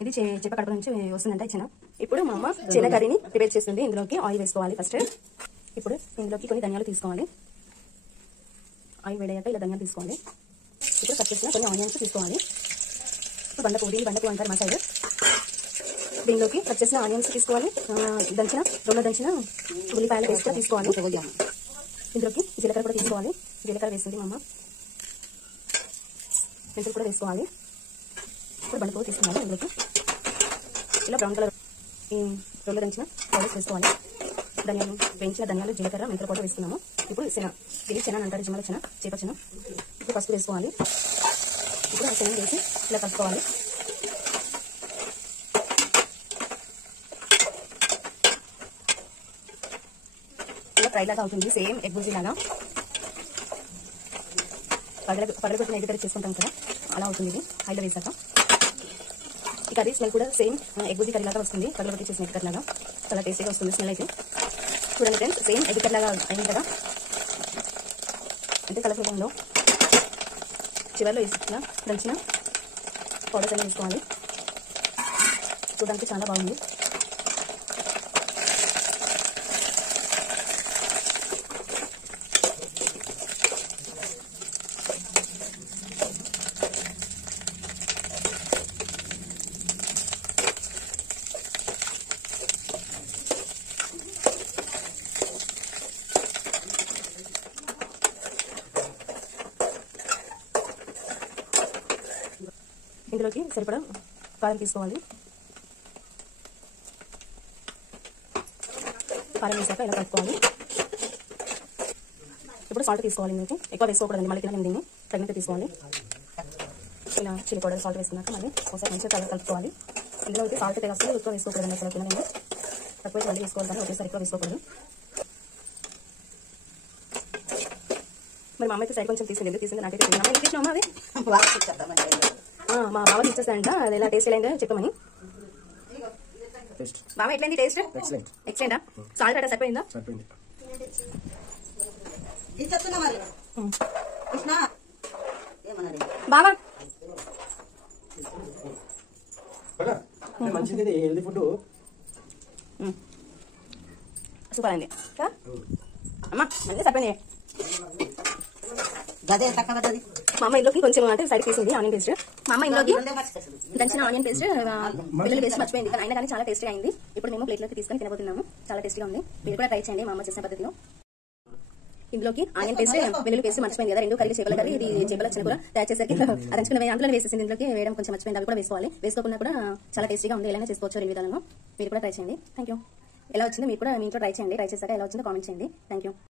ఇది చేప కడుపు నుంచి వస్తుందంట ఇచ్చిన. ఇప్పుడు మా అమ్మ చిన్న కర్రీని ప్రిపేర్ చేస్తుంది. ఇందులోకి ఆయిల్ వేసుకోవాలి ఫస్ట్. ఇప్పుడు ఇందులోకి కొన్ని ధనియాలు తీసుకోవాలి. ఆయిల్ వేడయ్యాక ఇలా ధనియాలు తీసుకోవాలి. ఇప్పుడు కట్ చేసిన కొన్ని ఆనియన్స్ తీసుకోవాలి. ఇప్పుడు బండపు అంటారు మా సైడ్. దీనిలోకి కట్ చేసిన ఆనియన్స్ తీసుకోవాలి. రెండు దంచిన ఉల్లిపాయలు వేసి కూడా తీసుకోవాలి. ఇందులోకి జీలకర్ర కూడా తీసుకోవాలి. జీలకర్ర వేసింది మా అమ్మ. మెంతులు కూడా వేసుకోవాలి. ఇప్పుడు బండపు తీసుకోవాలి. ఇందులోకి ఇలా బ్రౌన్ కలర్ రెండు దంచిన పౌడర్స్ వేసుకోవాలి. వేయించిన ధనియాలు, జీలకర్ర, మెంతులు కూడా వేస్తున్నాము. ఇప్పుడు ఇది చెన అంటారు, జిమ్మల చెన, చేప చెన. ఇప్పుడు పసుపు వేసుకోవాలి. ఇప్పుడు ఆ చెన వేసి ఇలా కలుపుకోవాలి. ఇలా ఫ్రై లాగా అవుతుంది, సేమ్ ఎగ్ బుర్జీ లాగా. పగలగొట్టిన ఎగ్ కర్రీ చేసుకుంటాం కదా, అలా అవుతుంది ఇది ఆయిల్ వేసాక. ఈ కర్రీ స్మెల్ కూడా సేమ్ ఎగ్ బుర్జీ కర్రీ లాగా వస్తుంది. పగలగొట్టి చేసిన ఎగ్ కర్రీ లాగా చాలా టేస్టీగా వస్తుంది స్మెల్ అయితే. చూడండి ఫ్రెండ్స్, సేమ్ ఎగ్ కర్రీ లాగా అయింది కదా, అంటే కలర్ఫుల్ ఉందో. చివరిలో వేసిన దంచిన పౌడర్స్ అన్నీ వేసుకోవాలి. చూడడానికి చాలా బాగుంది. ఇందులోకి సరిపడా కారం తీసుకోవాలి. కారం వేసాక ఇలా కలుపుకోవాలి. ఇప్పుడు సాల్ట్ తీసుకోవాలి. ఇందులోకి ఎక్కువ వేసుకోకూడదండి, మళ్ళీ తినలేము దీన్ని, తగినంత తీసుకోవాలి. ఇలా చిల్లీ పౌడర్ సాల్ట్ వేసుకున్నాక మళ్ళీ ఒకసారి మంచిగా కలుపుకోవాలి. ఇందులో అయితే సాల్ట్ తెగస్తే ఎక్కువ వేసుకోకూడదండి, అసలు తినలేము. తక్కువ మళ్ళీ వేసుకోవాలి, కానీ ఒకేసారి ఎక్కువ వేసుకోకూడదు. మరి మా అమ్మ అయితే సైడ్ కొంచెం తీసింది నాకైతే అమ్మ అది మా బావ ఇచ్చేస్తాడంట. అది ఎలా టేస్ట్ అయిందో చెప్పమని. బావ ఎట్లయింది టేస్ట్? ఎక్సలెంటా? సాల్ట్ అట్లా సరిపోయిందా? బావా సూపర్ అయింది అమ్మా, మంచిగా సరిపోయింది. మా అమ్మ ఇంట్లోకి కొంచెం అంటే సైడ్ తీసింది ఆనియన్ పేస్ట్. మా అమ్మ ఇంట్లోకి దంచిన ఆనియన్ పేస్ట్ వెల్లుల్లి పేస్ట్ మర్చిపోయింది, కానీ అయినా కానీ చాలా టేస్టీగా అయింది. ఇప్పుడు మేము ప్లేట్లోకి తీసుకొని తినబోతున్నాము. చాలా టేస్టీగా ఉంది. మీరు కూడా ట్రై చేయండి మా అమ్మ చేసిన పద్ధతిలో. ఇందులోకి ఆనియన్ పేస్ట్, వెల్లుల్లి పేస్ట్ మర్చిపోయింది కదా, రెండు కర్రీ చేపల కర్రీ, ఇది చేపల చిన్న కూర తయారు చేసరికి అరంచుకున్న అందులో వేసేసింది. ఇందులోకి వేయడం కొంచెం మర్చిపోయింది, అవి కూడా వేసుకోవాలి. వేసుకోకుండా కూడా చాలా టేస్టీగా ఉంది. ఎలా చేసుకోవచ్చు రెండు విధానంలో. మీరు కూడా ట్రై చేయండి. Thank you. ఎలా వచ్చిందో మీరు కూడా మీ ఇంట్లో ట్రై చేయండి. ట్రై చేశాక ఎలా వచ్చిందో కామెంట్ చేయండి. Thank you.